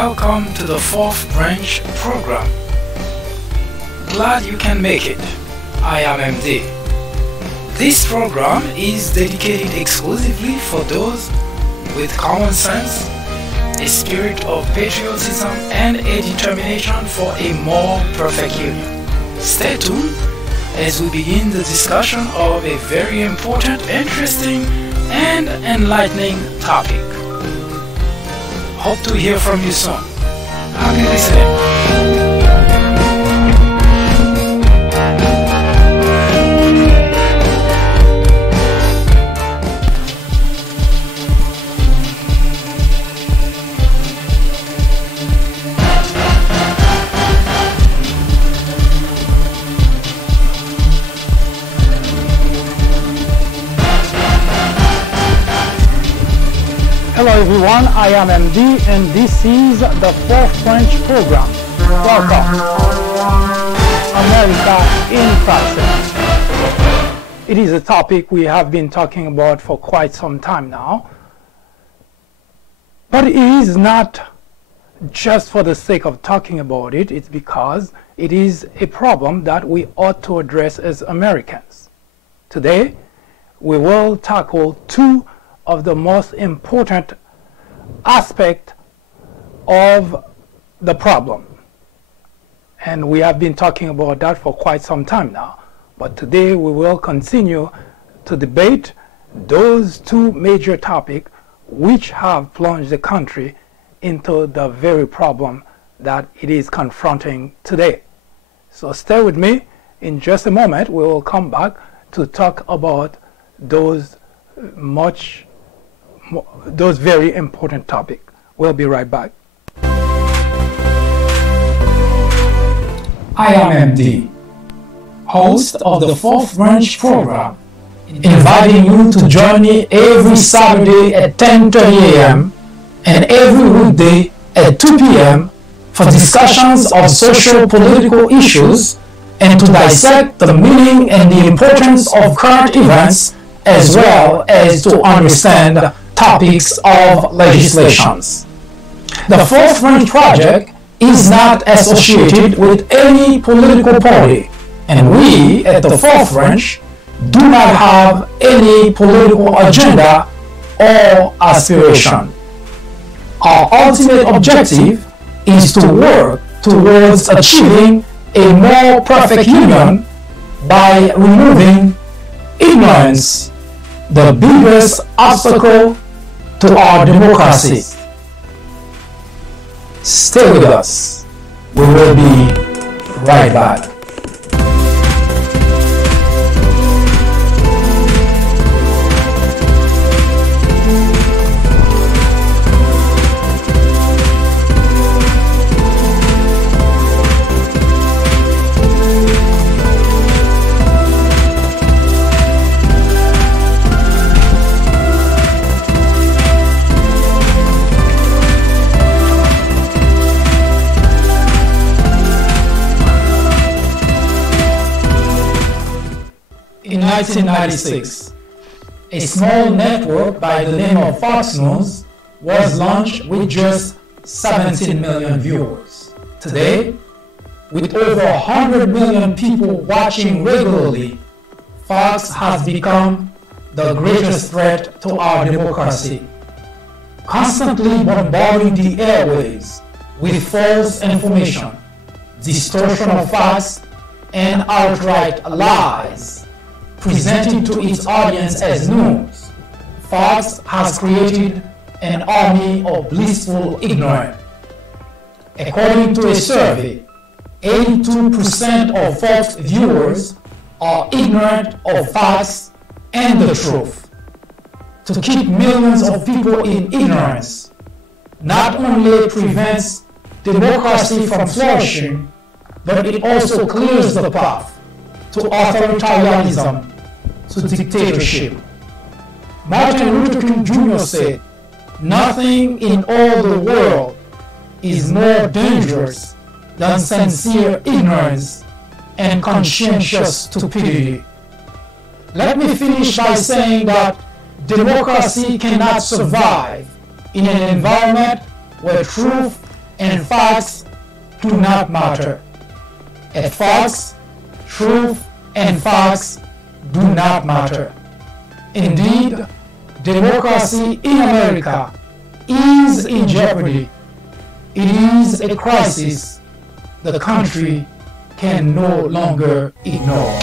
Welcome to the 4th branch program. Glad you can make it. I am MD. This program is dedicated exclusively for those with common sense, a spirit of patriotism, and a determination for a more perfect union. Stay tuned as we begin the discussion of a very important, interesting, and enlightening topic. Hope to hear from you soon. Happy listening. Hello everyone, I am MD and this is the 4th French program. Welcome. America in Praxis. It is a topic we have been talking about for quite some time now. But it is not just for the sake of talking about it, it's because it is a problem that we ought to address as Americans. Today, we will tackle two of the most important aspect of the problem. And we have been talking about that for quite some time now. But today we will continue to debate those two major topics which have plunged the country into the very problem that it is confronting today. So stay with me. In just a moment we will come back to talk about those very important topics. We'll be right back. I am MD, host of the 4th branch program, inviting you to join me every Saturday at 10:30 a.m. and every weekday at 2 p.m. for discussions of social political issues and to dissect the meaning and the importance of current events as well as to understand topics of legislations. The 4th Branch Project is not associated with any political party, and we at the 4th Branch do not have any political agenda or aspiration. Our ultimate objective is to work towards achieving a more perfect union by removing ignorance, the biggest obstacle to our democracy. Stay with us. We will be right back. In 1996, a small network by the name of Fox News was launched with just 17 million viewers. Today, with over 100 million people watching regularly, Fox has become the greatest threat to our democracy, constantly bombarding the airwaves with false information, distortion of facts, and outright lies, presented to its audience as news. Fox has created an army of blissful ignorance. According to a survey, 82% of Fox viewers are ignorant of facts and the truth. To keep millions of people in ignorance not only prevents democracy from flourishing, but it also clears the path to authoritarianism, to dictatorship. Martin Luther King Jr. said, "Nothing in all the world is more dangerous than sincere ignorance and conscientious stupidity." Let me finish by saying that democracy cannot survive in an environment where truth and facts do not matter. At Fox, truth and facts do not matter. Indeed, democracy in America is in jeopardy. It is a crisis the country can no longer ignore.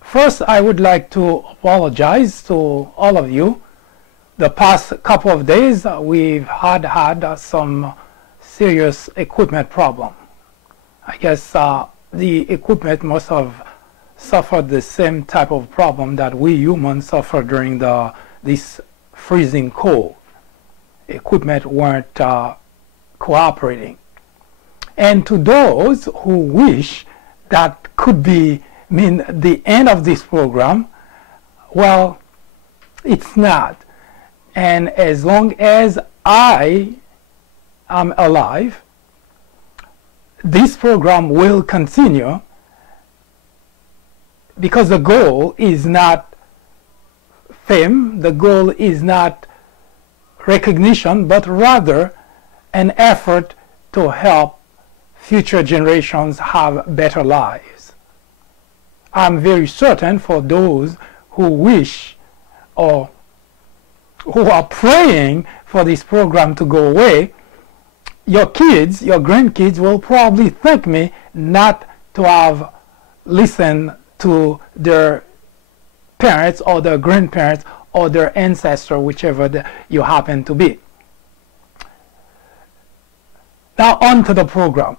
First, I would like to apologize to all of you. The past couple of days, we've had some serious equipment problem. I guess the equipment must have suffered the same type of problem that we humans suffer during this freezing cold. Equipment weren't cooperating. And to those who wish that could be the end of this program, well, it's not. And as long as I am alive, this program will continue, because the goal is not fame, the goal is not recognition, but rather an effort to help future generations have better lives. I'm very certain for those who wish or who are praying for this program to go away, your kids, your grandkids will probably thank me not to have listened to their parents or their grandparents or their ancestor, whichever you happen to be. Now on to the program.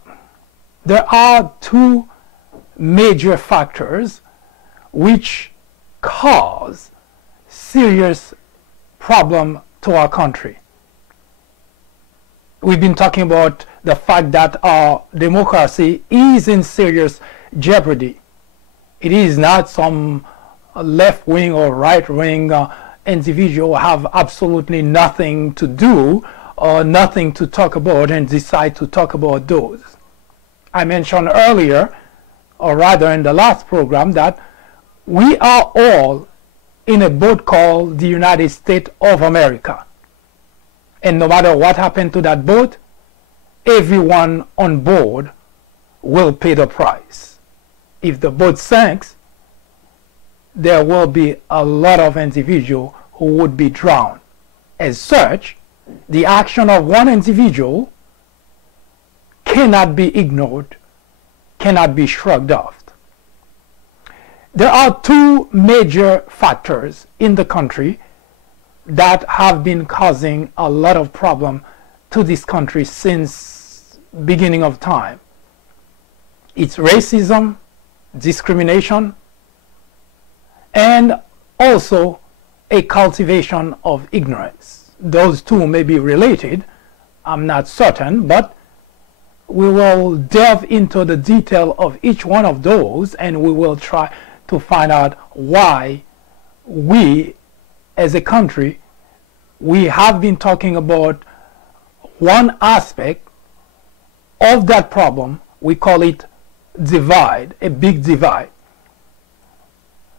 There are two major factors which cause serious problem to our country. We've been talking about the fact that our democracy is in serious jeopardy. It is not some left-wing or right-wing individual have absolutely nothing to do or nothing to talk about and decide to talk about those. I mentioned earlier, or rather in the last program, that we are all in a boat called the United States of America. And no matter what happened to that boat, everyone on board will pay the price. If the boat sinks, there will be a lot of individuals who would be drowned. As such, the action of one individual cannot be ignored, cannot be shrugged off. There are two major factors in the country that have been causing a lot of problem to this country since beginning of time. It's racism, discrimination, and also a cultivation of ignorance. Those two may be related, I'm not certain, but we will delve into the detail of each one of those, and we will try to find out why we as a country, we have been talking about one aspect of that problem. We call it divide, a big divide.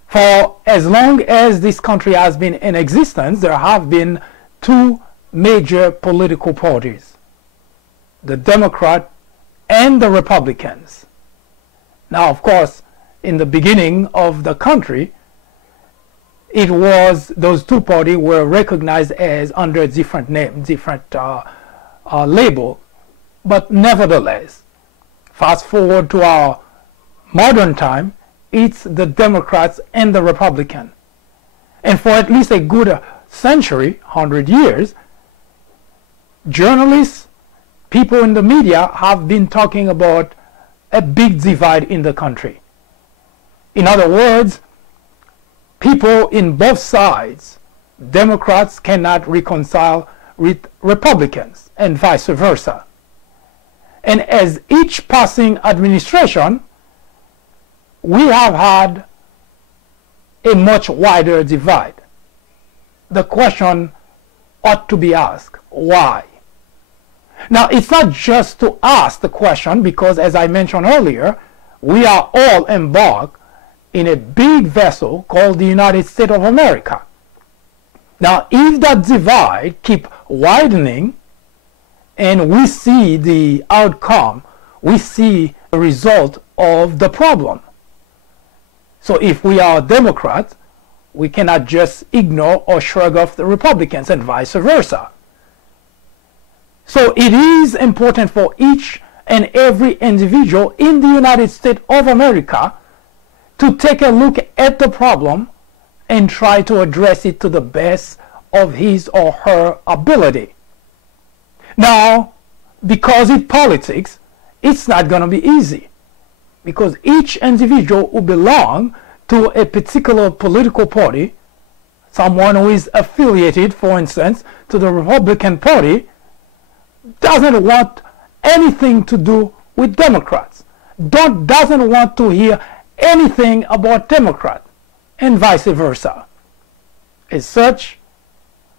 For as long as this country has been in existence, there have been two major political parties, the Democrat and the Republicans. Now, of course, in the beginning of the country, it was, those two parties were recognized as under a different name, different label. But nevertheless, fast forward to our modern time, it's the Democrats and the Republicans. And for at least a good century, 100 years, journalists, people in the media have been talking about a big divide in the country. In other words, people in both sides, Democrats cannot reconcile with Republicans and vice versa. And as each passing administration, we have had a much wider divide. The question ought to be asked, why? Now, it's not just to ask the question because, as I mentioned earlier, we are all embarked in a big vessel called the United States of America. Now, if that divide keeps widening and we see the outcome, we see the result of the problem. So if we are Democrats, we cannot just ignore or shrug off the Republicans and vice versa. So it is important for each and every individual in the United States of America to take a look at the problem and try to address it to the best of his or her ability. Now, because it's politics, it's not going to be easy, because each individual who belongs to a particular political party, someone who is affiliated, for instance, to the Republican Party, doesn't want anything to do with Democrats, doesn't want to hear anything about Democrats, and vice versa. As such,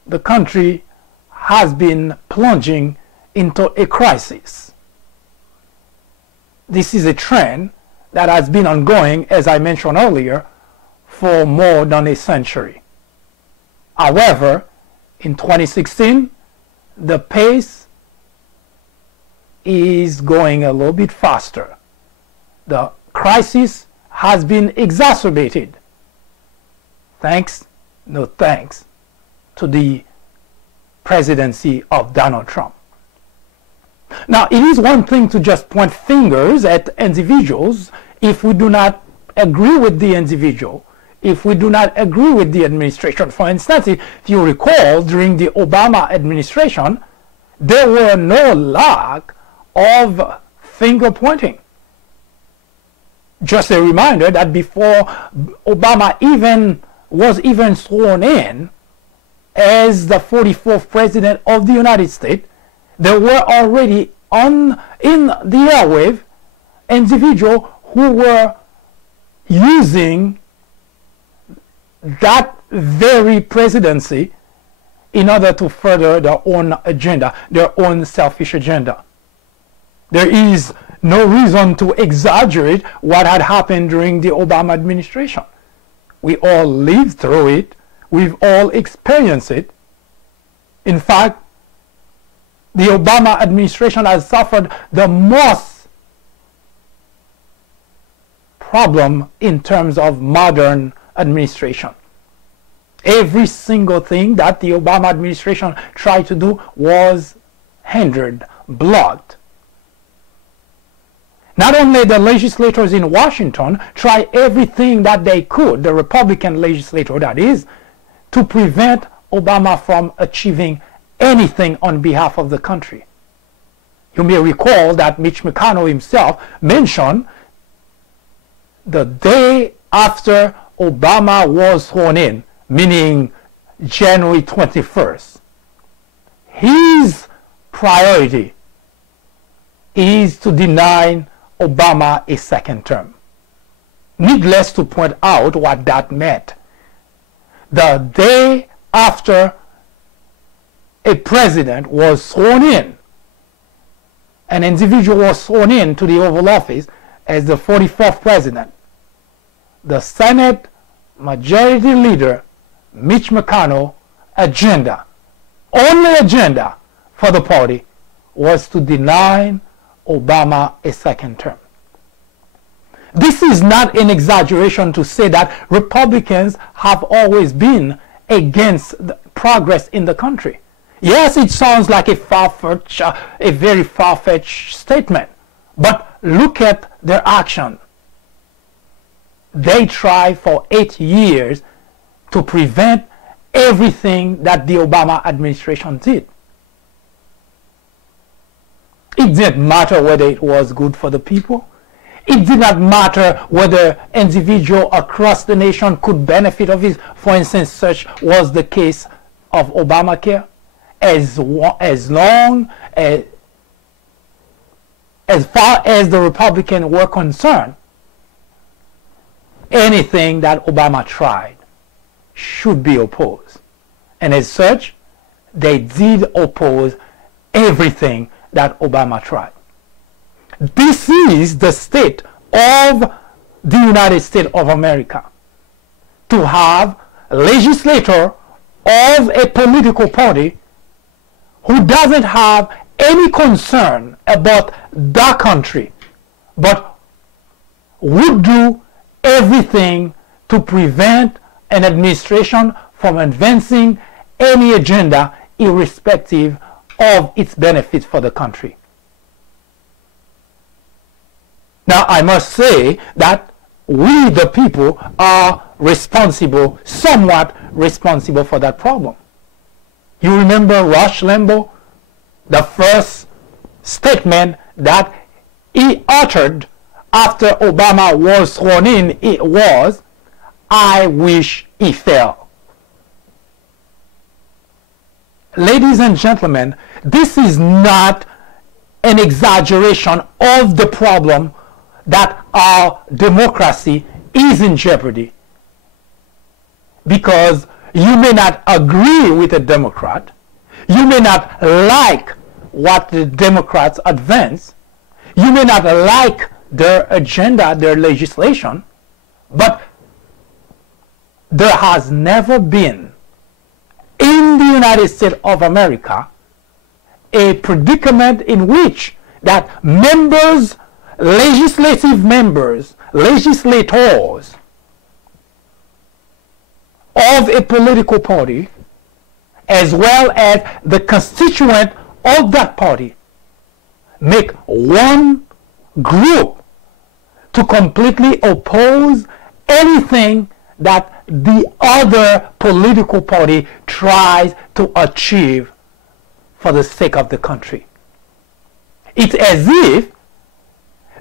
the country has been plunging into a crisis. This is a trend that has been ongoing, as I mentioned earlier, for more than a century. However, in 2016, the pace is going a little bit faster. The crisis has been exacerbated thanks to the presidency of Donald Trump. Now, it is one thing to just point fingers at individuals if we do not agree with the individual, if we do not agree with the administration. For instance, if you recall, during the Obama administration, there were no lack of finger pointing. Just a reminder that before Obama was even sworn in as the 44th president of the United States, there were already in the airwave individuals who were using that very presidency in order to further their own agenda, their own selfish agenda. There is no reason to exaggerate what had happened during the Obama administration. We all lived through it. We've all experienced it. In fact, the Obama administration has suffered the most problem in terms of modern administration. Every single thing that the Obama administration tried to do was hindered, blocked. Not only the legislators in Washington tried everything that they could, the Republican legislator that is, to prevent Obama from achieving anything on behalf of the country. You may recall that Mitch McConnell himself mentioned the day after Obama was sworn in, meaning January 21st, his priority is to deny Obama a second term. Needless to point out what that meant. The day after a president was sworn in, an individual was sworn in to the Oval Office as the 44th president, the Senate Majority Leader Mitch McConnell's agenda, only agenda for the party, was to deny Obama a second term. This is not an exaggeration to say that Republicans have always been against the progress in the country. Yes, it sounds like a very far-fetched statement, but look at their action. They tried for 8 years to prevent everything that the Obama administration did. It didn't matter whether it was good for the people. It did not matter whether individuals across the nation could benefit of it. For instance, such was the case of Obamacare. as long as far as the Republicans were concerned, anything that Obama tried should be opposed. And as such, they did oppose everything that Obama tried. This is the state of the United States of America, to have a legislator of a political party who doesn't have any concern about the country, but would do everything to prevent an administration from advancing any agenda irrespective of its benefits for the country. Now, I must say that we, the people, are responsible, somewhat responsible for that problem. You remember Rush Limbaugh? The first statement that he uttered after Obama was sworn in, it was, "I wish he fell." Ladies and gentlemen, this is not an exaggeration of the problem that our democracy is in jeopardy. Because you may not agree with a Democrat, you may not like what the Democrats advance, you may not like their agenda, their legislation, but there has never been in the United States of America a predicament in which that members, legislative members, legislators of a political party, as well as the constituent of that party, make one group to completely oppose anything that the other political party tries to achieve for the sake of the country. It's as if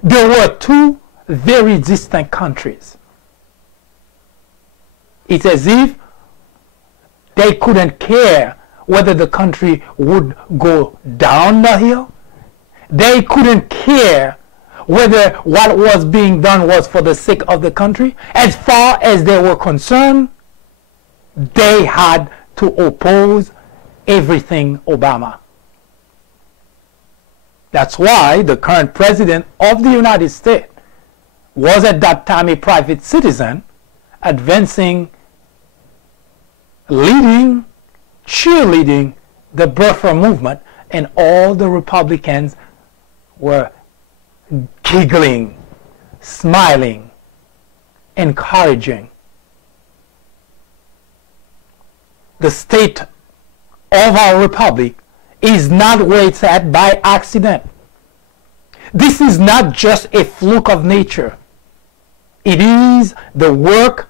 there were two very distinct countries. It's as if they couldn't care whether the country would go down the hill. They couldn't care whether what was being done was for the sake of the country. As far as they were concerned, they had to oppose everything Obama. That's why the current president of the United States was at that time a private citizen, advancing, leading, cheerleading the birther movement, and all the Republicans were giggling, smiling, encouraging. The state of our republic is not where it's at by accident. This is not just a fluke of nature. It is the work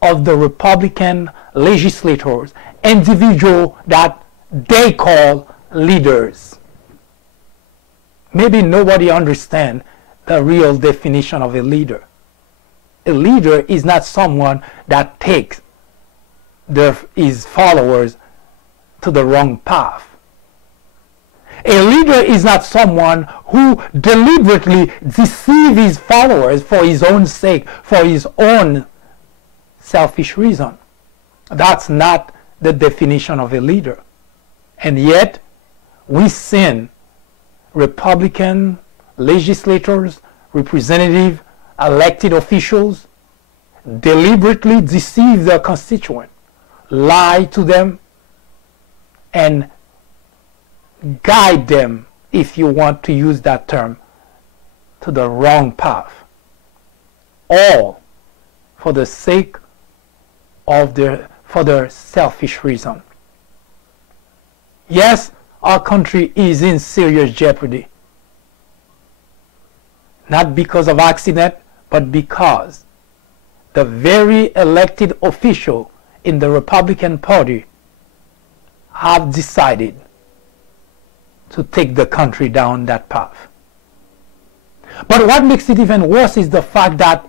of the Republican legislators, individuals that they call leaders. Maybe nobody understands the real definition of a leader. A leader is not someone that takes his followers to the wrong path. A leader is not someone who deliberately deceives his followers for his own sake, for his own selfish reason. That's not the definition of a leader. And yet, we see Republican legislators, representatives, elected officials deliberately deceive their constituents, lie to them, and guide them, if you want to use that term, to the wrong path. All for the sake of their selfish reason. Yes, our country is in serious jeopardy. Not because of accident, but because the very elected official in the Republican Party have decided to take the country down that path. But what makes it even worse is the fact that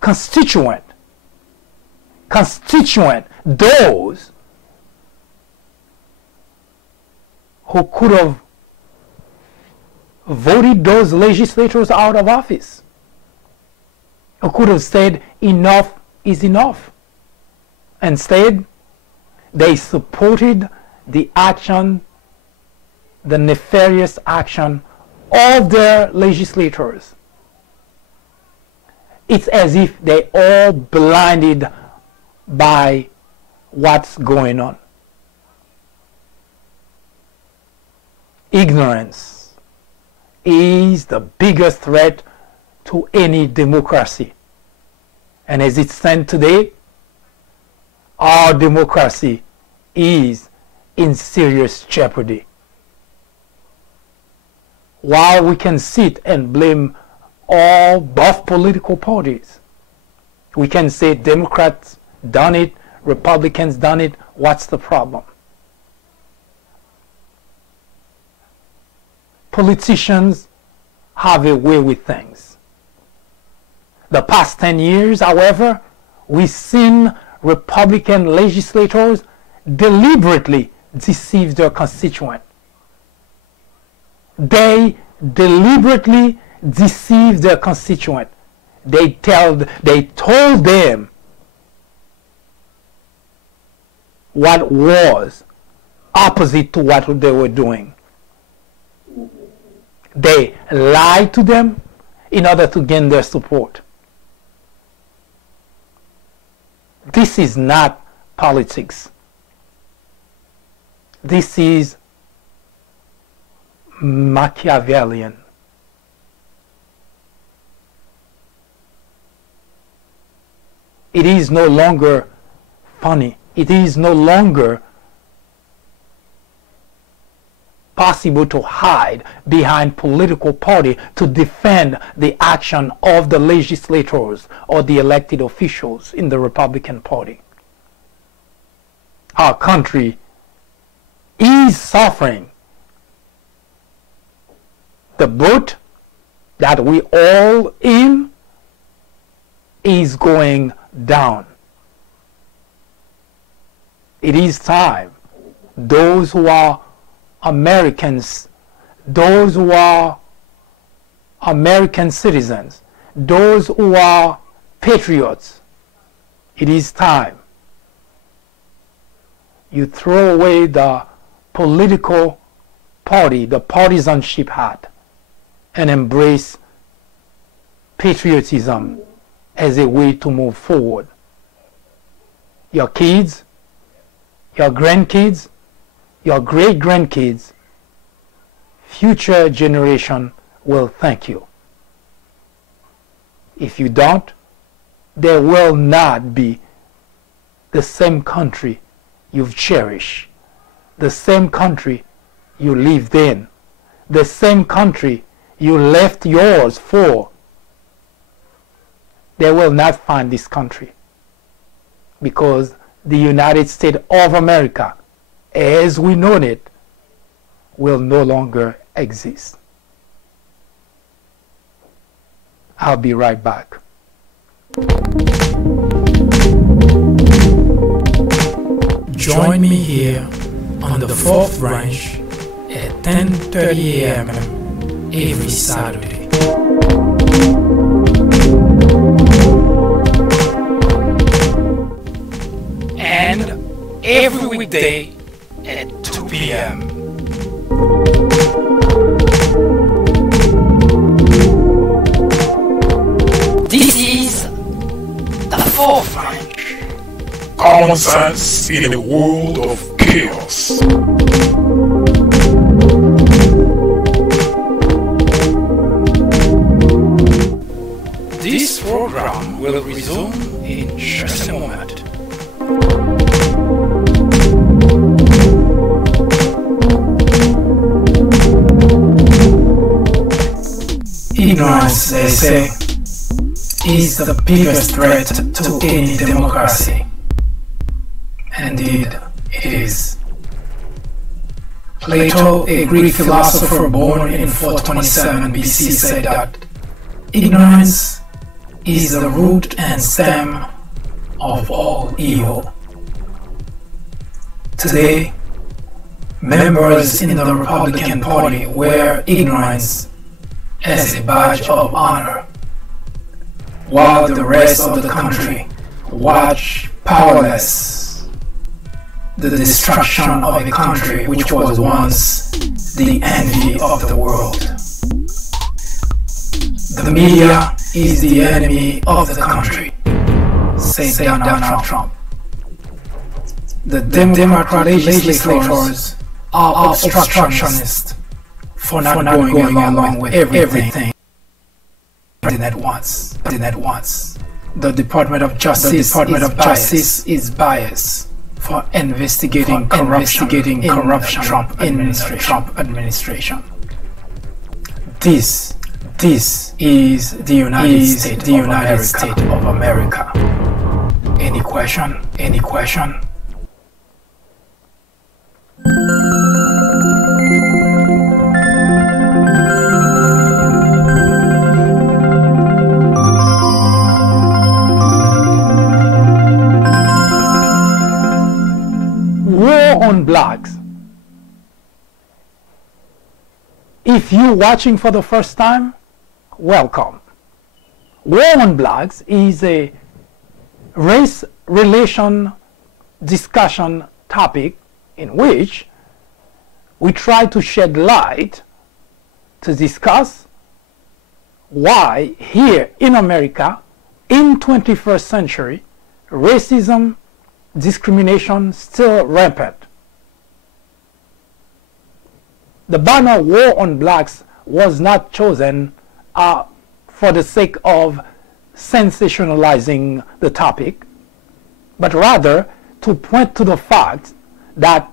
constituent, those who could have voted those legislators out of office, who could have said enough is enough. Instead, they supported the action, the nefarious action of their legislators. It's as if they all blinded by what's going on. Ignorance is the biggest threat to any democracy. And as it stands today, our democracy is in serious jeopardy. While we can sit and blame all both political parties, we can say Democrats done it, Republicans done it, what's the problem? Politicians have a way with things. The past 10 years, however, we've seen Republican legislators deliberately deceive their constituents. They deliberately deceive their constituent. They told them what was opposite to what they were doing. They lied to them in order to gain their support. This is not politics. This is Machiavellian. It is no longer funny. It is no longer possible to hide behind political party to defend the action of the legislators or the elected officials in the Republican Party. Our country is suffering. The boat that we all in is going down. It is time those who are Americans, those who are American citizens, those who are patriots, it is time you throw away the political party, the partisanship hat, and embrace patriotism as a way to move forward. Your kids, your grandkids, your great-grandkids, future generation will thank you. If you don't, there will not be the same country you've cherished, the same country you lived in, the same country you left yours for. They will not find this country because the United States of America, as we know it, will no longer exist. I'll be right back. Join me here on the fourth branch at 10:30 a.m. every Saturday. And every weekday at 2 p.m. This is the fourth branch. Common sense in a world of chaos. This program will resume in just a moment. Ignorance, they say, is the biggest threat to any democracy. Indeed, it is. Plato, a Greek philosopher born in 427 BC, said that ignorance is the root and stem of all evil. Today, Members in the Republican Party wear ignorance as a badge of honor, while the rest of the country watch powerless the destruction of a country which was once the envy of the world. The media is the enemy of the country, said Donald Trump. The Democratic legislators are obstructionists for not going along with everything at once. The Department of Justice is biased for investigating corruption in Trump administration. This is the United States of America. Any question? War on blacks. If you're watching for the first time, welcome. War on blacks is a race relation discussion topic in which we try to shed light to discuss why here in America in 21st century racism, discrimination still rampant. The banner War on Blacks was not chosen for the sake of sensationalizing the topic, but rather to point to the fact that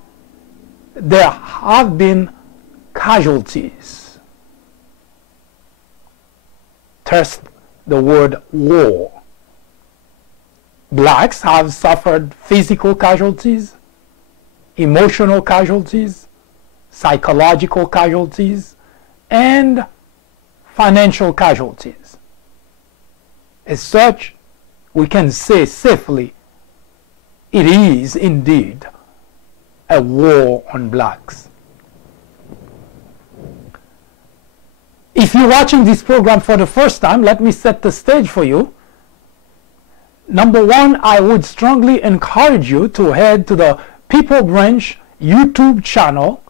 there have been casualties. Thus, the word war. Blacks have suffered physical casualties, emotional casualties, psychological casualties, and financial casualties. As such, we can say safely it is indeed a war on blacks. If you're watching this program for the first time, let me set the stage for you. Number one, I would strongly encourage you to head to the People Branch YouTube channel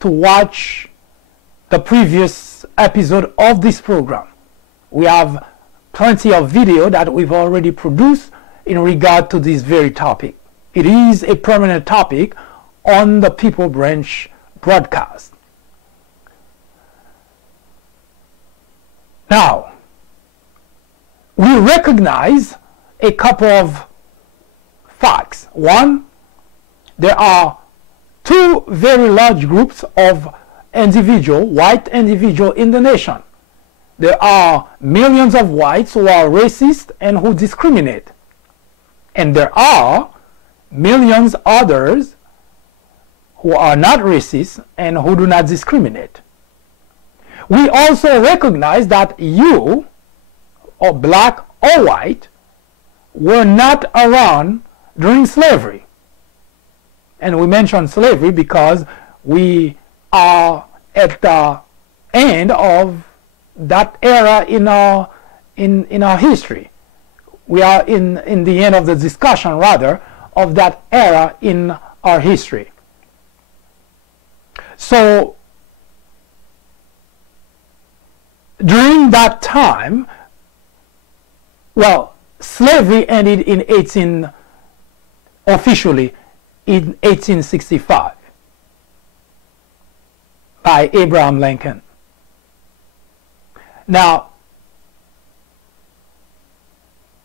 to watch the previous episode of this program. We have plenty of video that we've already produced in regard to this very topic. It is a permanent topic on the People Branch broadcast. Now, we recognize a couple of facts. One, there are two very large groups of white individuals in the nation. There are millions of whites who are racist and who discriminate. And there are millions others who are not racist and who do not discriminate. We also recognize that you, or black or white, were not around during slavery. And we mention slavery because we are at the end of that era in our history. We are in the end of the discussion, rather, of that era in our history. So, during that time, well, slavery ended officially in 1865 by Abraham Lincoln. Now,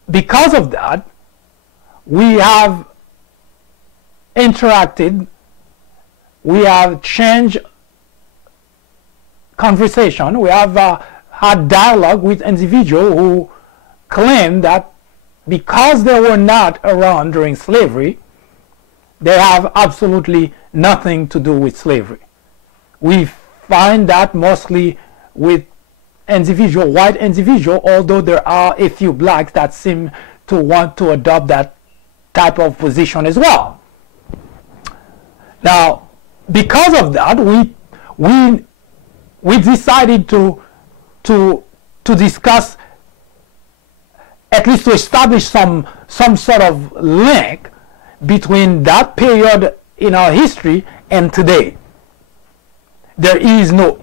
because of that, we have interacted, we have changed conversation, we have had dialogue with individuals who claim that because they were not around during slavery, they have absolutely nothing to do with slavery. We find that mostly with white individuals, although there are a few blacks that seem to want to adopt that type of position as well. Now, because of that, we decided to discuss, at least to establish some sort of link between that period in our history and today. There is no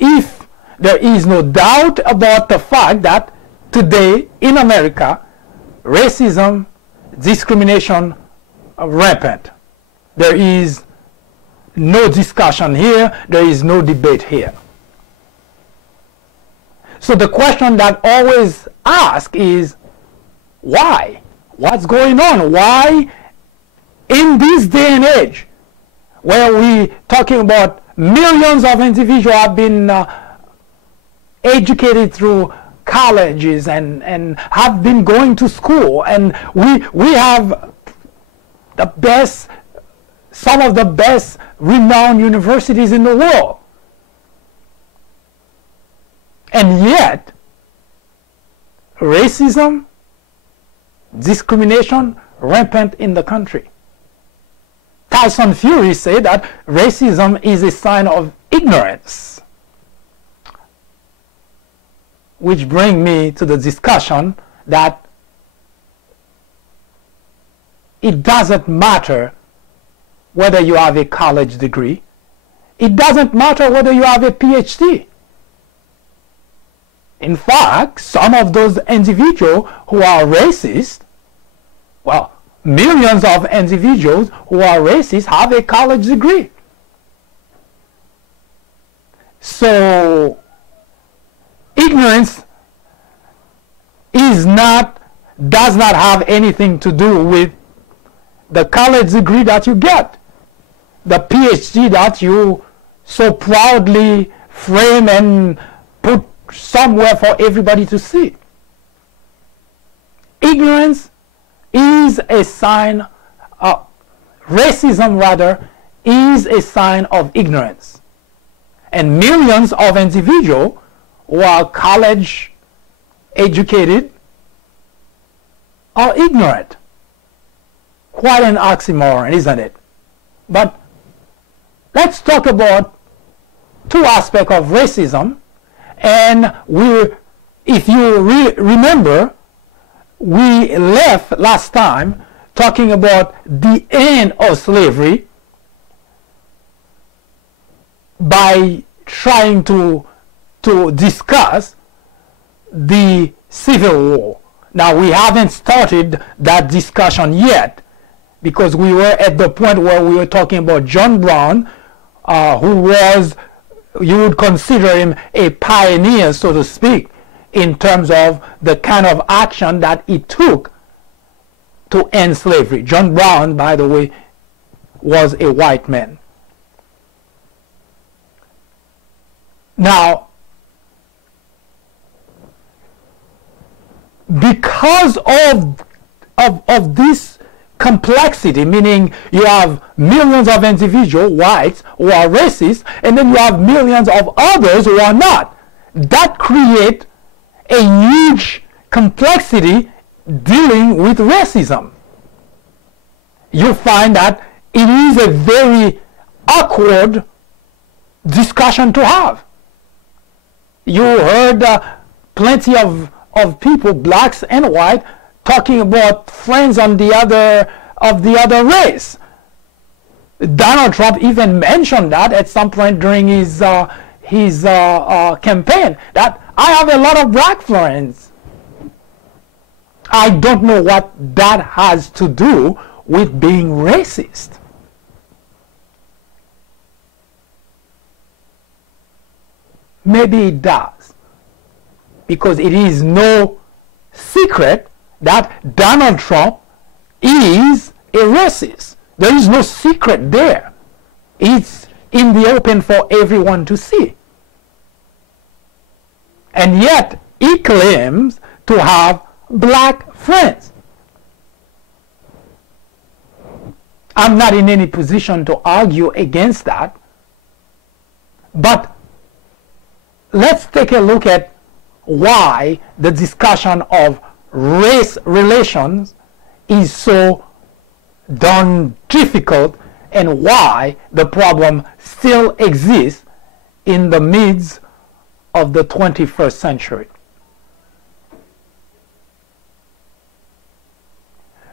doubt about the fact that today in America, racism, discrimination are rampant. There is no discussion here, there is no debate here. So the question that always asked is, why? What's going on? Why in this day and age, where we talking about millions of individuals have been educated through colleges and have been going to school, and we have the best, some of the best renowned universities in the world, and yet racism, discrimination rampant in the country. Tyson Fury said that racism is a sign of ignorance, which brings me to the discussion that it doesn't matter whether you have a college degree. It doesn't matter whether you have a PhD. In fact, some of those individuals who are racist, well, millions of individuals who are racist have a college degree. So ignorance does not have anything to do with the college degree that you get, the PhD that you so proudly frame and put somewhere for everybody to see. Ignorance is a sign of racism, rather, is a sign of ignorance. And millions of individuals who are college educated are ignorant. Quite an oxymoron, isn't it? But let's talk about two aspects of racism. And if you remember, we left last time talking about the end of slavery by trying to discuss the Civil War. Now, we haven't started that discussion yet, because we were at the point where we were talking about John Brown, who was, you would consider him a pioneer, so to speak, in terms of the kind of action that he took to end slavery. John Brown, by the way, was a white man. Now, because of this complexity, meaning you have millions of individuals, whites, who are racist, and then you have millions of others who are not, that creates a huge complexity dealing with racism. You find that it is a very awkward discussion to have. You heard plenty of people, blacks and white, talking about friends on the other race. Donald Trump even mentioned that at some point during his campaign, that I have a lot of black friends. I don't know what that has to do with being racist. Maybe it does, because it is no secret that Donald Trump is a racist. There is no secret there. It's in the open for everyone to see. And yet, he claims to have black friends. I'm not in any position to argue against that. But let's take a look at why the discussion of race relations is so darn difficult and why the problem still exists in the midst of the 21st century.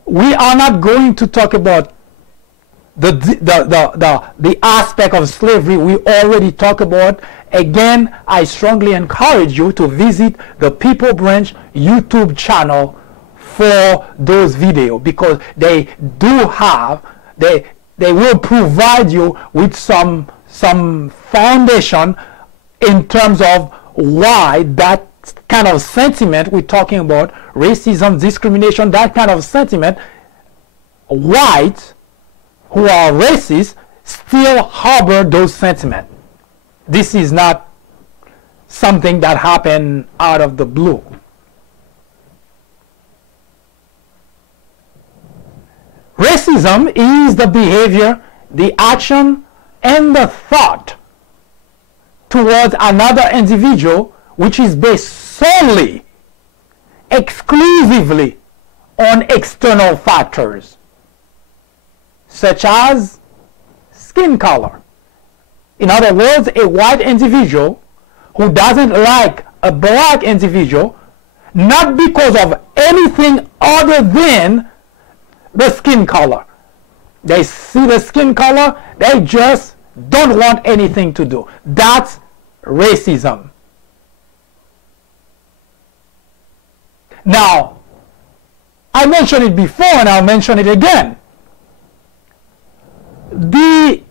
We are not going to talk about the aspect of slavery we already talked about. Again, I strongly encourage you to visit the People Branch YouTube channel for those videos, because they do have, they will provide you with some foundation in terms of why that kind of sentiment we're talking about, racism, discrimination, that kind of sentiment, whites who are racist still harbor those sentiments. This is not something that happened out of the blue. Racism is the behavior, the action, and the thought towards another individual which is based solely, exclusively on external factors, such as skin color. In other words, a white individual who doesn't like a black individual, not because of anything other than the skin color. They see the skin color, they just don't want anything to do. That's racism. Now, I mentioned it before and I'll mention it again. The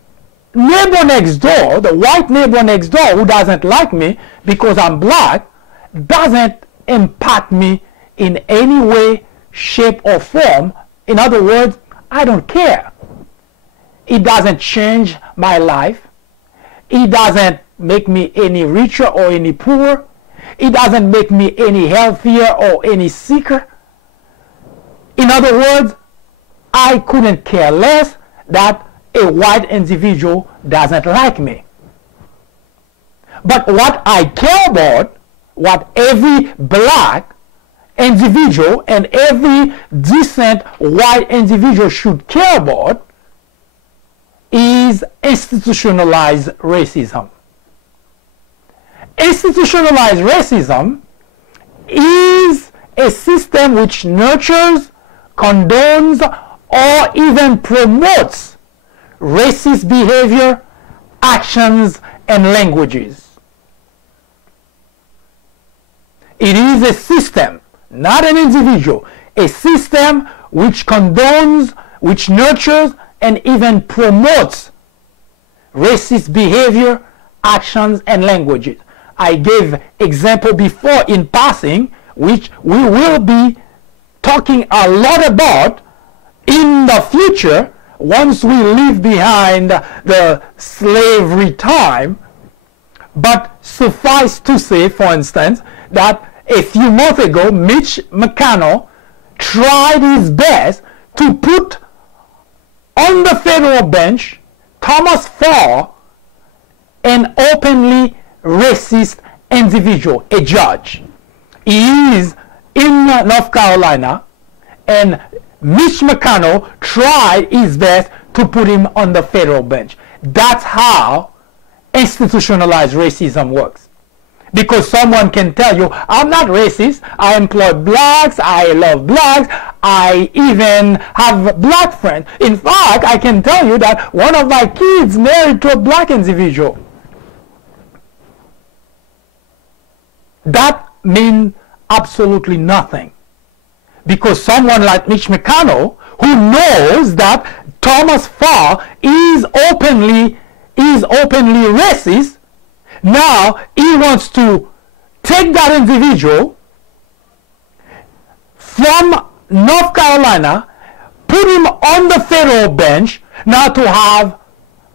neighbor next door, the white neighbor next door who doesn't like me because I'm black, doesn't impact me in any way, shape, or form. In other words, I don't care. It doesn't change my life. It doesn't make me any richer or any poorer. It doesn't make me any healthier or any sicker. In other words, I couldn't care less that a white individual doesn't like me. But what I care about, what every black individual and every decent white individual should care about, is institutionalized racism. Institutionalized racism is a system which nurtures, condones, or even promotes racist behavior, actions, and languages. It is a system, not an individual, a system which condones, which nurtures, and even promotes racist behavior, actions, and languages. I gave example before in passing, which we will be talking a lot about in the future once we leave behind the slavery time. But suffice to say, for instance, that a few months ago, Mitch McConnell tried his best to put on the federal bench Thomas Farr, an openly racist individual, a judge. He is in North Carolina, and Mitch McConnell tried his best to put him on the federal bench. That's how institutionalized racism works. Because someone can tell you, I'm not racist, I employ blacks, I love blacks, I even have black friends. In fact, I can tell you that one of my kids married to a black individual. That means absolutely nothing. Because someone like Mitch McConnell, who knows that Thomas Farr is openly racist, now he wants to take that individual from North Carolina, put him on the federal bench, now to have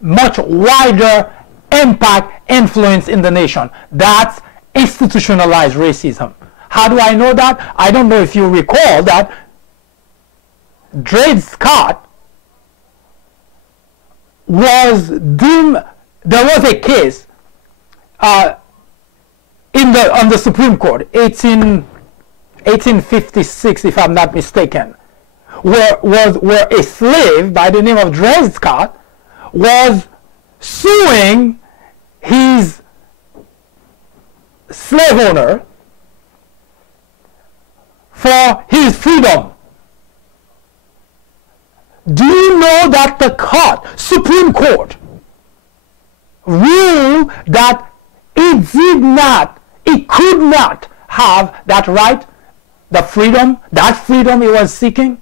much wider impact, influence in the nation. That's institutionalized racism. How do I know that? I don't know if you recall that Dred Scott was deemed, there was a case on the Supreme Court, 1856, if I'm not mistaken, where a slave by the name of Dred Scott was suing his slave owner for his freedom. Do you know that the Supreme Court, ruled that it could not have that right, that freedom he was seeking?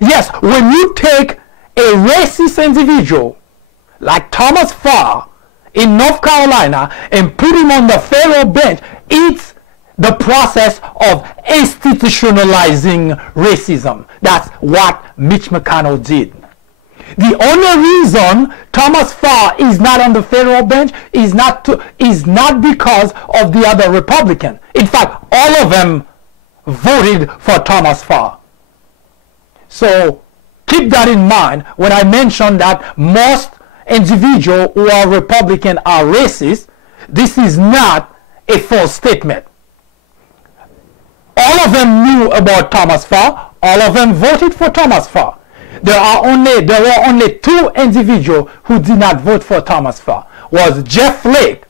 Yes, when you take a racist individual like Thomas Farr in North Carolina and put him on the federal bench, it's the process of institutionalizing racism. That's what Mitch McConnell did. The only reason Thomas Farr is not on the federal bench is not because of the other Republicans. In fact, all of them voted for Thomas Farr. So keep that in mind when I mention that most individuals who are Republican are racist. This is not a false statement. All of them knew about Thomas Farr. All of them voted for Thomas Farr. There were only two individuals who did not vote for Thomas Farr. Was Jeff Flake.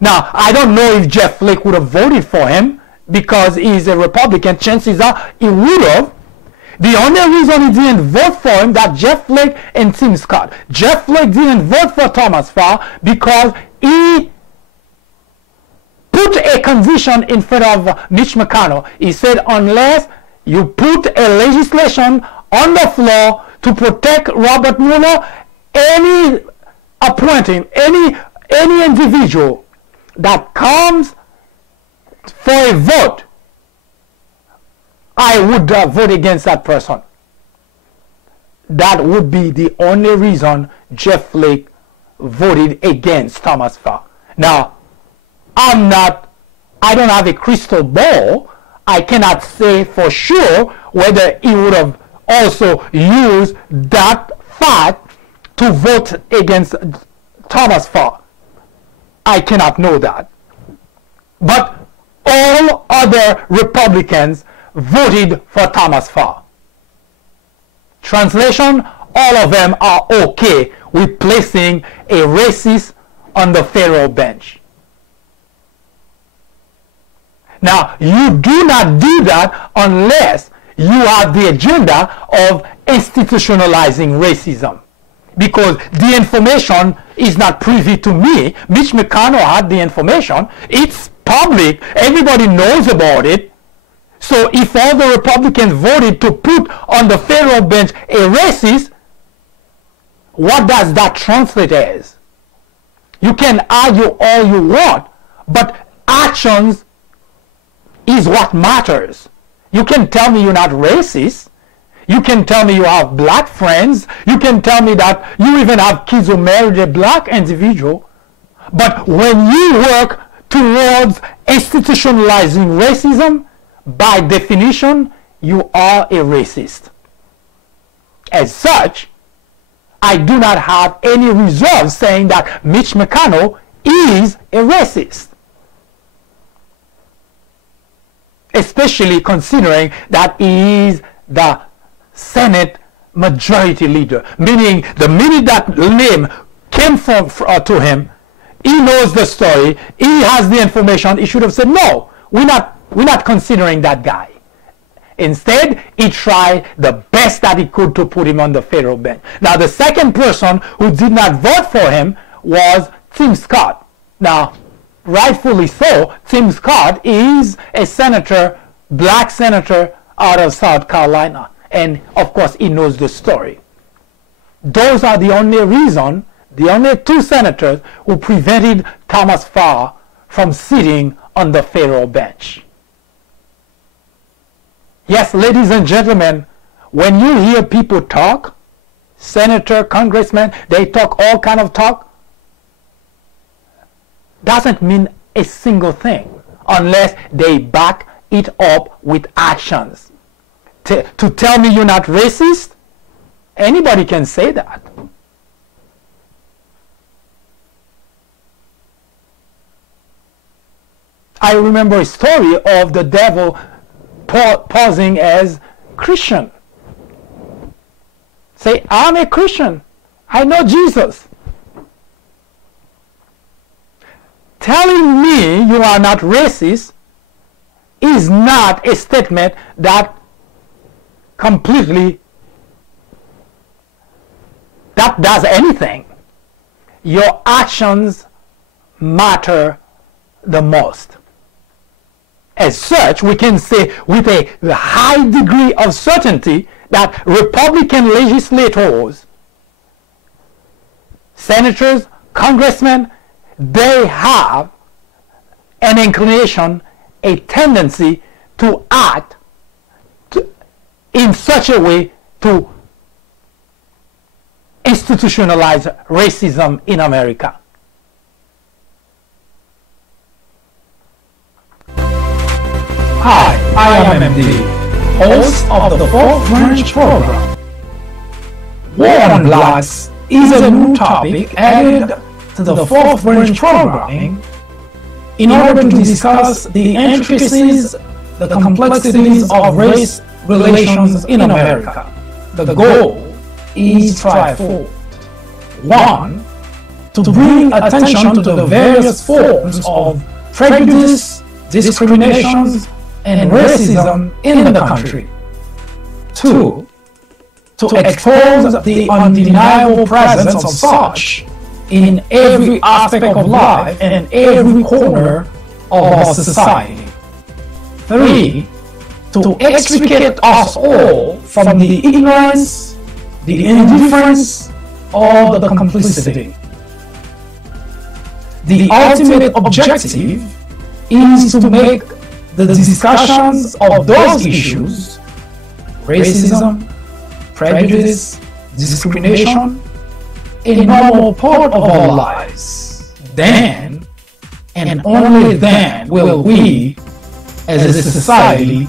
Now, I don't know if Jeff Flake would have voted for him because he's a Republican. Chances are he would have. The only reason he didn't vote for him, that Jeff Flake and Tim Scott. Jeff Flake didn't vote for Thomas Farr because he put a condition in front of Mitch McConnell. He said, unless you put a legislation on the floor to protect Robert Mueller, any individual that comes for a vote, I would vote against that person. That would be the only reason Jeff Flake voted against Thomas Farr. Now, I don't have a crystal ball. I cannot say for sure whether he would have also used that fact to vote against Thomas Farr. I cannot know that. But all other Republicans voted for Thomas Farr. Translation, all of them are okay with placing a racist on the federal bench. Now, you do not do that unless you have the agenda of institutionalizing racism. Because the information is not privy to me. Mitch McConnell had the information. It's public. Everybody knows about it. So if all the Republicans voted to put on the federal bench a racist, what does that translate as? You can argue all you want, but actions is what matters. You can tell me you're not racist. You can tell me you have black friends. You can tell me that you even have kids who married a black individual. But when you work towards institutionalizing racism, by definition, you are a racist. As such, I do not have any reserve saying that Mitch McConnell is a racist. Especially considering that he is the Senate Majority Leader. Meaning, the minute that name came to him, he knows the story, he has the information, he should have said, no, we're not considering that guy. Instead, he tried the best that he could to put him on the federal bench. Now, the second person who did not vote for him was Tim Scott. Now, rightfully so, Tim Scott is a senator, black senator out of South Carolina. And, of course, he knows the story. Those are the only two senators who prevented Thomas Farr from sitting on the federal bench. Yes, ladies and gentlemen, when you hear people talk, senator, congressman, they talk all kind of talk, doesn't mean a single thing unless they back it up with actions. To tell me you're not racist, anybody can say that. I remember a story of the devil posing as Christian. Say, I'm a Christian. I know Jesus. Telling me you are not racist is not a statement that completely that does anything. Your actions matter the most. As such, we can say with a high degree of certainty that Republican legislators, senators, congressmen, they have an inclination, a tendency to act in such a way to institutionalize racism in America. Hi, I am MD, host of the Fourth Branch program. War on Blacks is a new topic added to the Fourth Branch programming in order to discuss the intricacies, the complexities of race relations in America. The goal is threefold. One, to bring attention to the various forms of prejudice, discrimination, and racism in the country. Two, to expose the undeniable presence of such in every aspect of life and every corner of our society. Three, to extricate us all from the ignorance, the indifference, or the complicity. The ultimate objective is to make the discussions of those issues, racism, prejudice, discrimination, a normal part of our lives. Then, and only then, will we, as a society,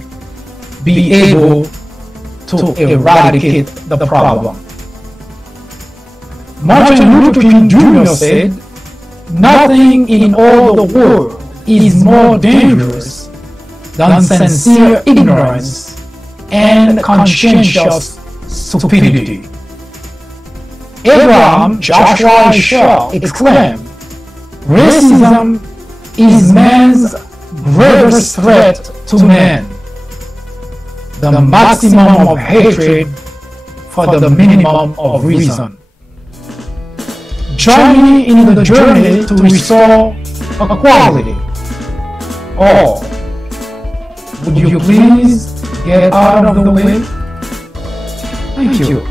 be able to eradicate the problem. Martin Luther King Jr. said, "Nothing in all the world is more dangerous than sincere ignorance and conscientious stupidity." Abraham Joshua Shaw exclaimed, "Racism is man's greatest threat to man, the maximum of hatred for the minimum of reason." Join me in the journey to restore equality. Or, would you please get out of the way? Thank you.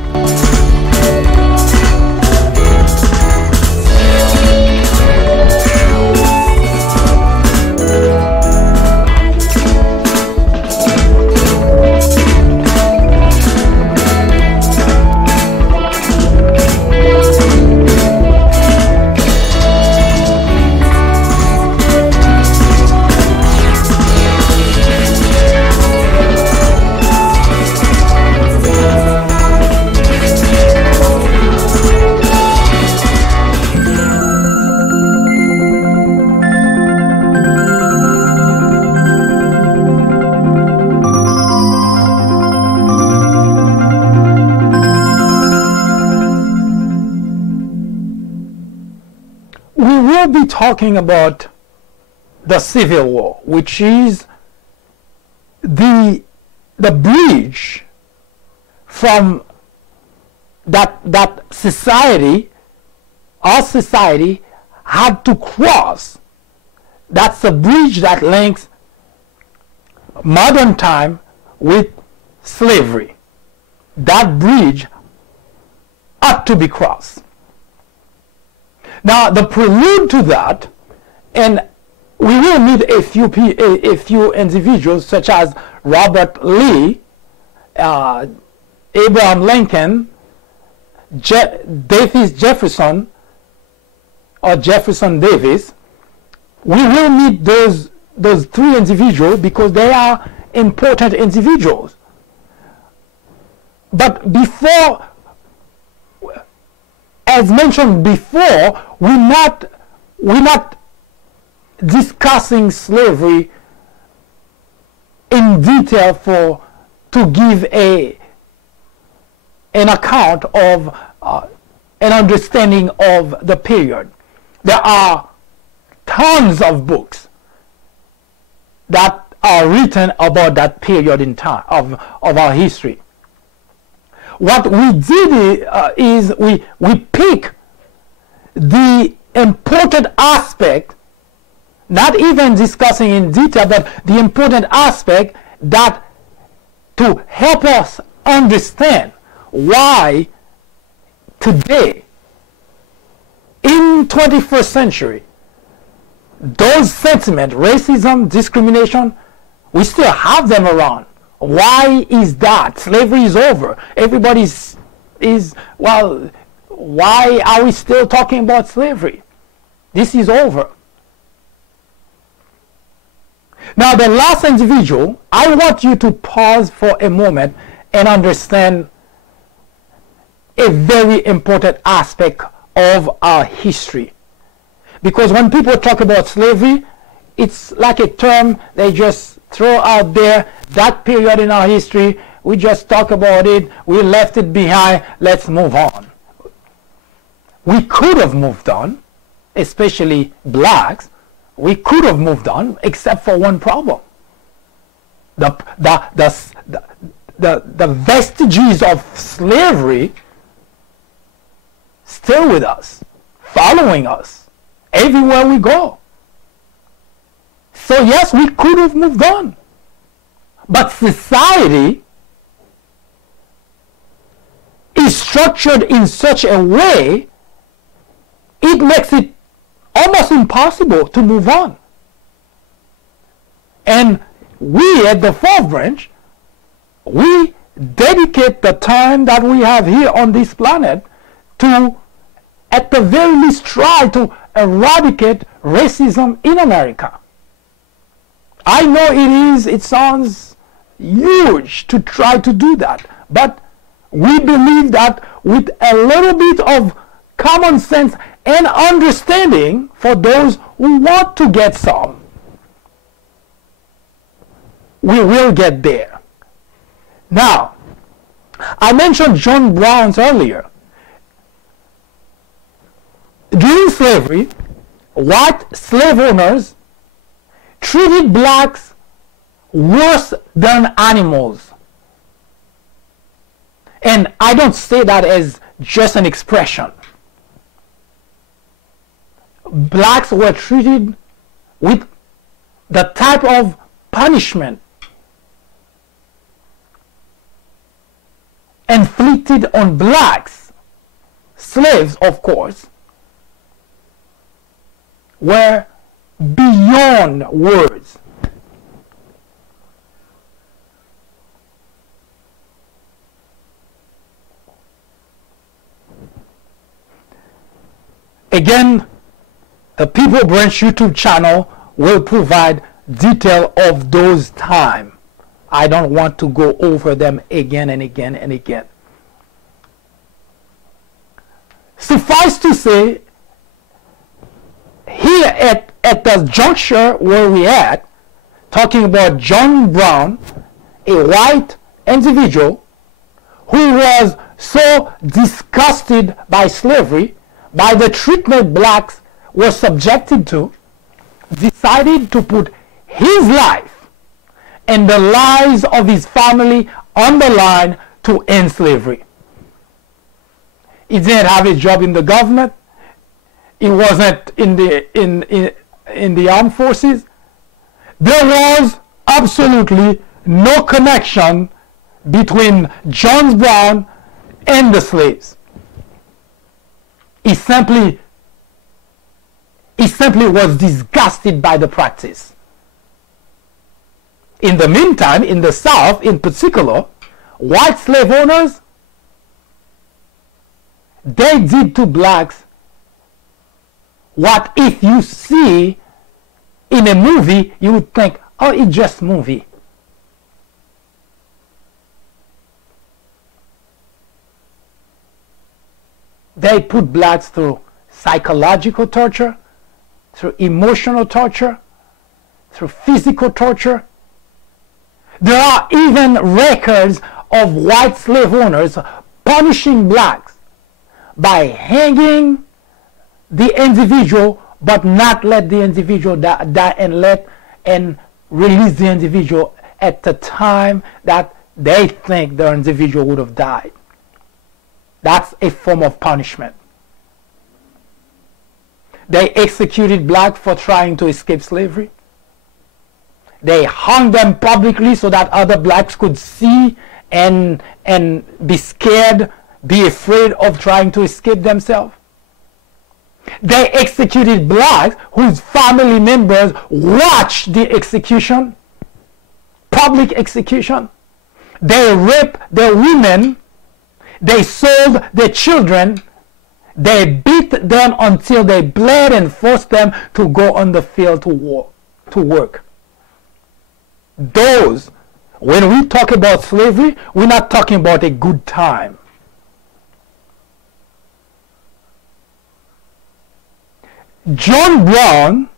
Be talking about the Civil War, which is the bridge from that society, our society had to cross. That's the bridge that links modern time with slavery. That bridge ought to be crossed. Now, the prelude to that, and we will meet a few individuals such as Robert Lee, Abraham Lincoln, Davis Jefferson, or Jefferson Davis. We will meet those three individuals because they are important individuals. But before, as mentioned before, we're not discussing slavery in detail to give an account of an understanding of the period. There are tons of books that are written about that period in time of our history. What we did is we pick the important aspect, not even discussing in detail, but the important aspect that to help us understand why today, in 21st century, those sentiments, racism, discrimination, we still have them around. Why is that? Slavery is over. Everybody well, why are we still talking about slavery? This is over. Now, the last individual, I want you to pause for a moment and understand a very important aspect of our history. Because when people talk about slavery, it's like a term they just throw out there. That period in our history, we just talk about it, we left it behind, let's move on. We could have moved on, especially blacks. We could have moved on, except for one problem. The vestiges of slavery still with us, following us everywhere we go. So yes, we could have moved on. But society is structured in such a way, it makes it almost impossible to move on. And we at the Fourth Branch, we dedicate the time that we have here on this planet to, at the very least, try to eradicate racism in America. I know it sounds huge to try to do that, but we believe that with a little bit of common sense and understanding for those who want to get some, we will get there. Now, I mentioned John Brown earlier. During slavery, white slave owners treated blacks worse than animals. And I don't say that as just an expression. Blacks were treated with the type of punishment inflicted on blacks, slaves of course, were beyond words. Again, the People Branch YouTube channel will provide detail of those times. I don't want to go over them again and again and again. Suffice to say, here at the juncture where we at, talking about John Brown, a white individual who was so disgusted by slavery, by the treatment blacks were subjected to, decided to put his life and the lives of his family on the line to end slavery. He didn't have a job in the government. He wasn't in the armed forces. There was absolutely no connection between John Brown and the slaves. He simply was disgusted by the practice. In the meantime, in the South in particular, white slave owners, they did to blacks what if you see in a movie, you would think, oh, it's just a movie. They put blacks through psychological torture, through emotional torture, through physical torture. There are even records of white slave owners punishing blacks by hanging the individual, but not let the individual die and release the individual at the time that they think the individual would have died. That's a form of punishment. They executed blacks for trying to escape slavery. They hung them publicly so that other blacks could see and be scared, be afraid of trying to escape themselves. They executed blacks whose family members watched the execution, public execution. They raped their women. They sold their children. They beat them until they bled and forced them to go on the field to work. Those, when we talk about slavery, we're not talking about a good time. John Brown,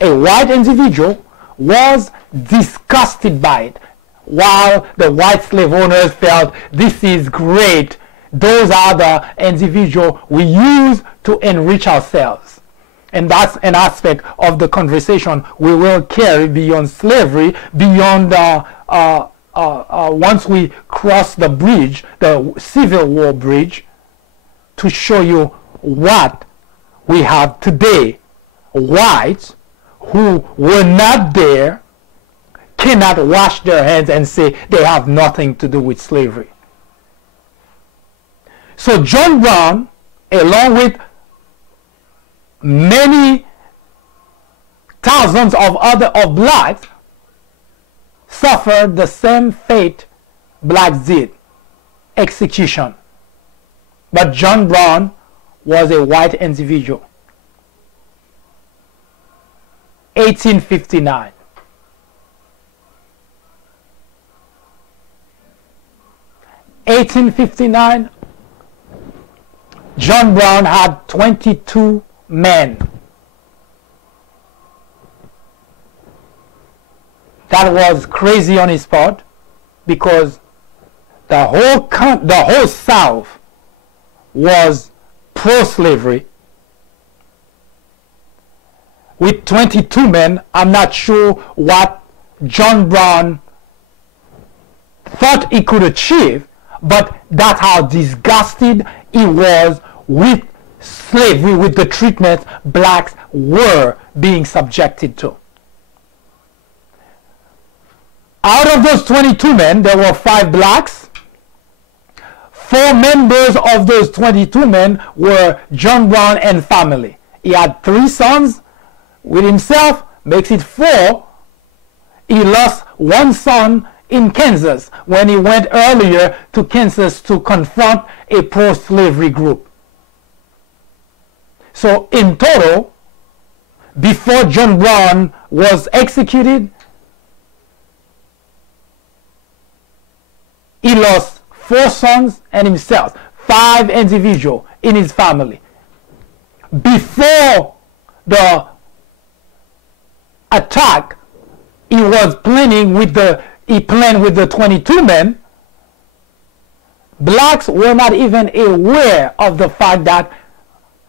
a white individual, was disgusted by it, while the white slave owners felt this is great. Those are the individuals we use to enrich ourselves. And that's an aspect of the conversation we will carry beyond slavery, beyond once we cross the bridge, the Civil War bridge, to show you what we have today. Whites who were not there cannot wash their hands and say they have nothing to do with slavery. So John Brown, along with many thousands of blacks, suffered the same fate blacks did, execution. But John Brown was a white individual. 1859. John Brown had 22 men. That was crazy on his part, because the whole South was pro-slavery. With 22 men, I'm not sure what John Brown thought he could achieve, but that's how disgusted he was with slavery, with the treatment blacks were being subjected to. Out of those 22 men, there were 5 blacks. 4 members of those 22 men were John Brown and family. He had 3 sons with himself, makes it 4. He lost 1 son in Kansas when he went earlier to Kansas to confront a pro-slavery group. So in total, before John Brown was executed, he lost 4 sons and himself, 5 individuals in his family. Before the attack, he planned with the 22 men. Blacks were not even aware of the fact that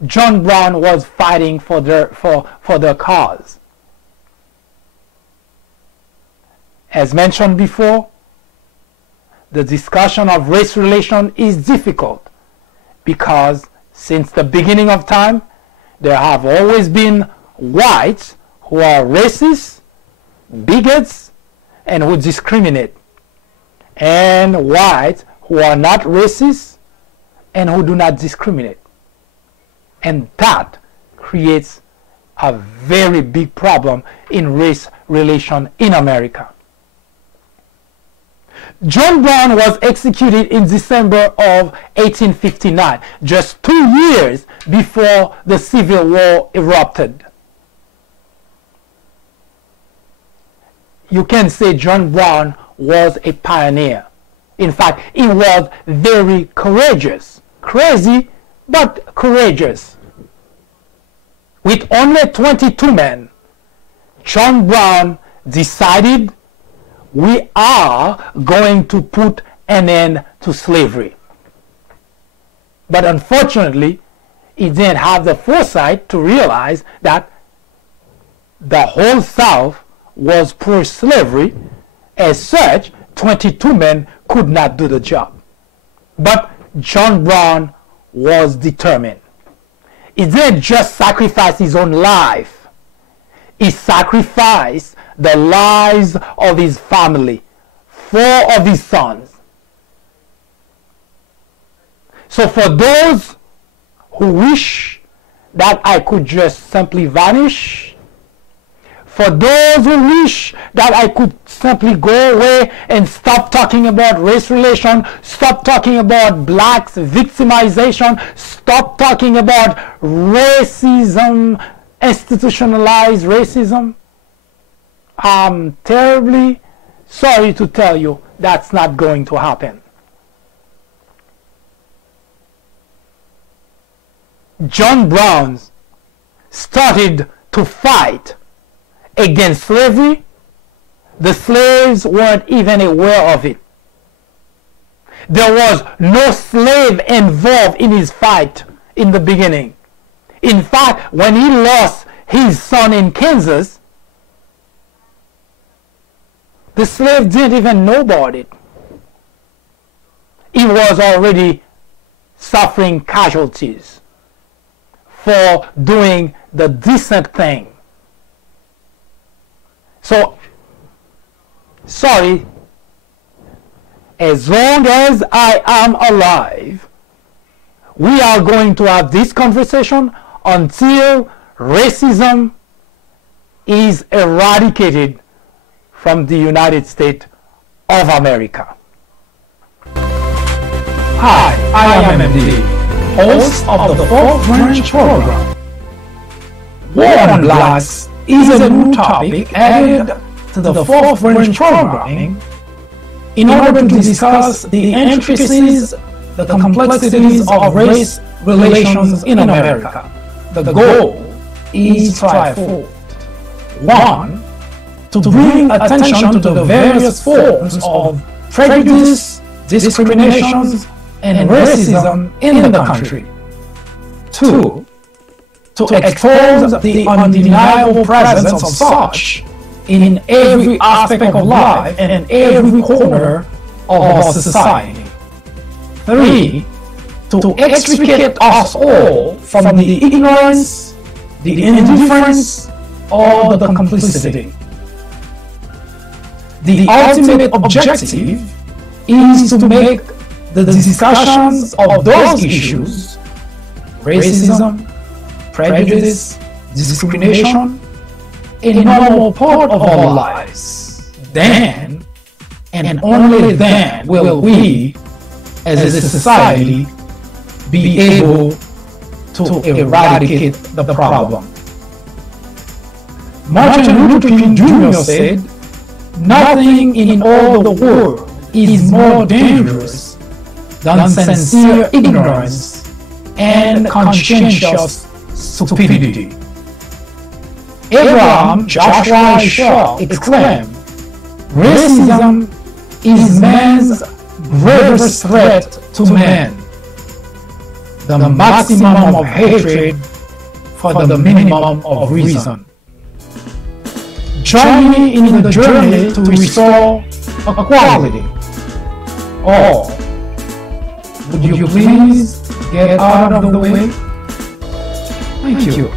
John Brown was fighting for their cause. As mentioned before, the discussion of race relation is difficult because since the beginning of time, there have always been whites who are racist, bigots, and who discriminate, and whites who are not racist and who do not discriminate. And that creates a very big problem in race relation in America. John Brown was executed in December of 1859, just 2 years before the Civil War erupted. You can say John Brown was a pioneer. In fact, he was very courageous. Crazy, but courageous. With only 22 men, John Brown decided we are going to put an end to slavery. But unfortunately, he didn't have the foresight to realize that the whole South was pro-slavery. As such, 22 men could not do the job. But John Brown was determined. He didn't just sacrifice his own life. He sacrificed the lives of his family, 4 of his sons. So for those who wish that I could just simply vanish, for those who wish that I could simply go away and stop talking about race relations, stop talking about blacks victimization, stop talking about racism, institutionalized racism, I'm terribly sorry to tell you that's not going to happen. John Brown started to fight against slavery. The slaves weren't even aware of it. There was no slave involved in his fight in the beginning. In fact, when he lost his son in Kansas, the slave didn't even know about it. He was already suffering casualties for doing the decent thing. So, sorry, as long as I am alive, we are going to have this conversation until racism is eradicated from the United States of America. Hi, I am MD, host of the 4th Branch program. War on Blacks is a new topic added to the 4th Branch programming in order to discuss the intricacies, the complexities of race relations in America. The goal is threefold. 1. To bring attention to the various forms of prejudice, discrimination, and racism in the country. 2. To expose the undeniable presence of such in every aspect of life and every corner of our society. 3. To extricate us all from the ignorance, the indifference, or the complicity. The ultimate objective is to make the discussions of those issues, racism, prejudice, discrimination, a normal part of our lives. Then, and only then, will we, as a society, be able to eradicate the problem. Martin Luther King Jr. said, "Nothing in all the world is more dangerous than sincere ignorance and conscientious stupidity." Abraham Joshua Shaw exclaimed, "Racism is man's greatest threat to man, the maximum of hatred for the minimum of reason." Join me in the journey to restore equality. Or, would you please get out of the way? Thank you.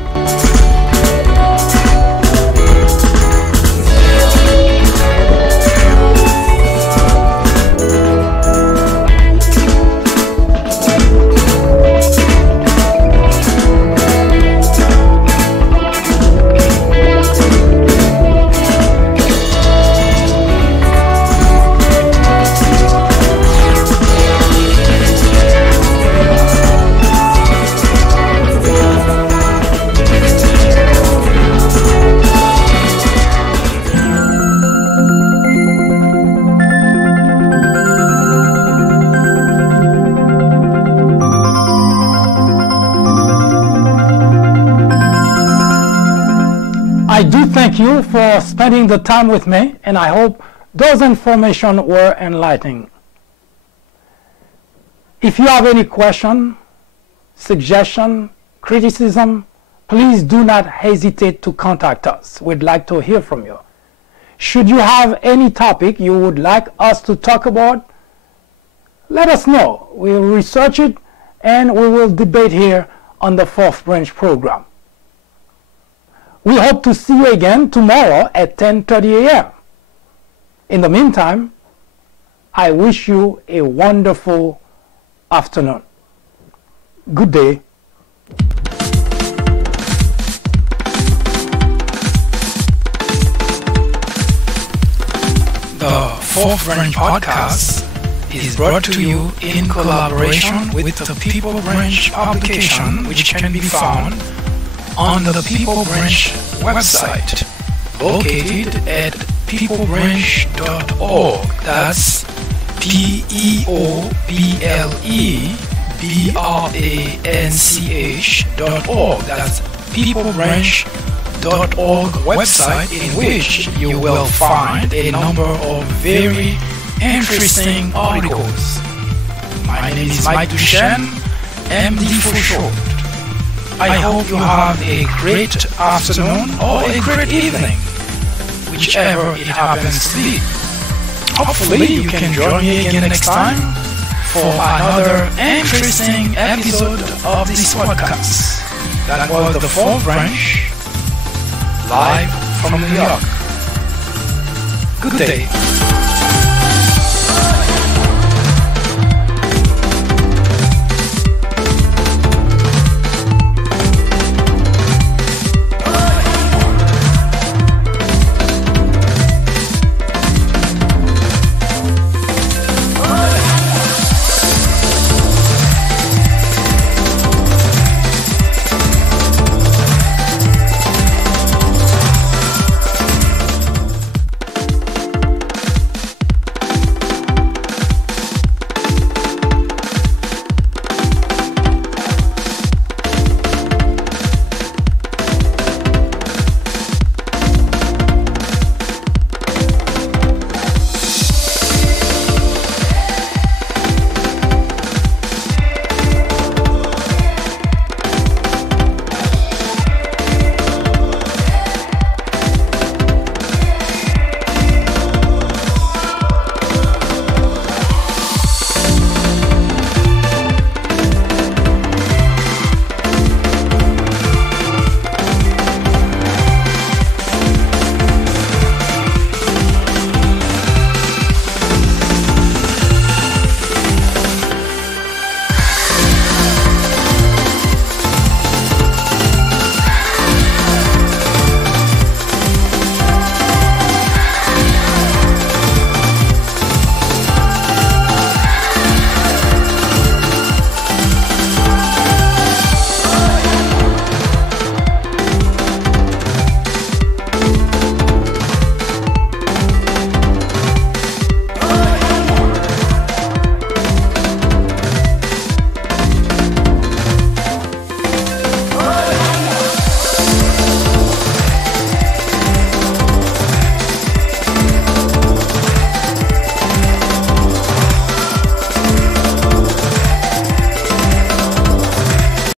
I do thank you for spending the time with me, and I hope those information were enlightening. If you have any question, suggestion, criticism, please do not hesitate to contact us. We'd like to hear from you. Should you have any topic you would like us to talk about, let us know. We'll research it and we will debate here on the Fourth Branch program. We hope to see you again tomorrow at 10:30 a.m. In the meantime, I wish you a wonderful afternoon. Good day. The Fourth Branch podcast is brought to you in collaboration with the People Branch publication, which can be found on the People Branch website, located at peoplebranch.org. That's peoplebranch.org. That's peoplebranch.org website, in which you will find a number of very interesting articles. My name is Mike Duchesne, MD for short. I hope you have a great afternoon or a great evening, whichever it happens to be. Hopefully you can join me again next time for another interesting episode of this podcast. That was the Fourth Branch, live from New York. Good day.